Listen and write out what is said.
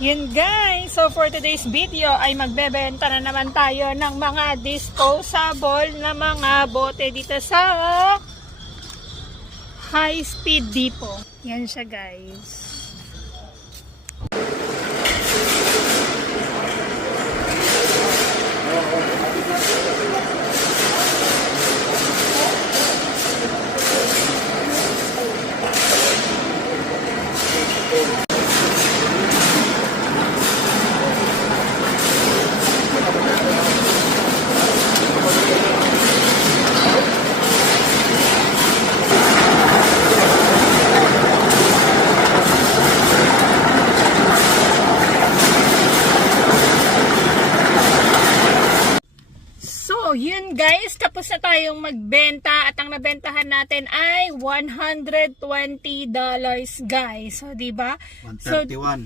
Yun guys, so for today's video ay magbebenta na naman tayo ng mga disposable na mga bote dito sa High Speed Depot. Yan siya guys. So, yun guys, tapos na tayong magbenta at ang nabentahan natin ay $120 guys. So, 'di ba? 131.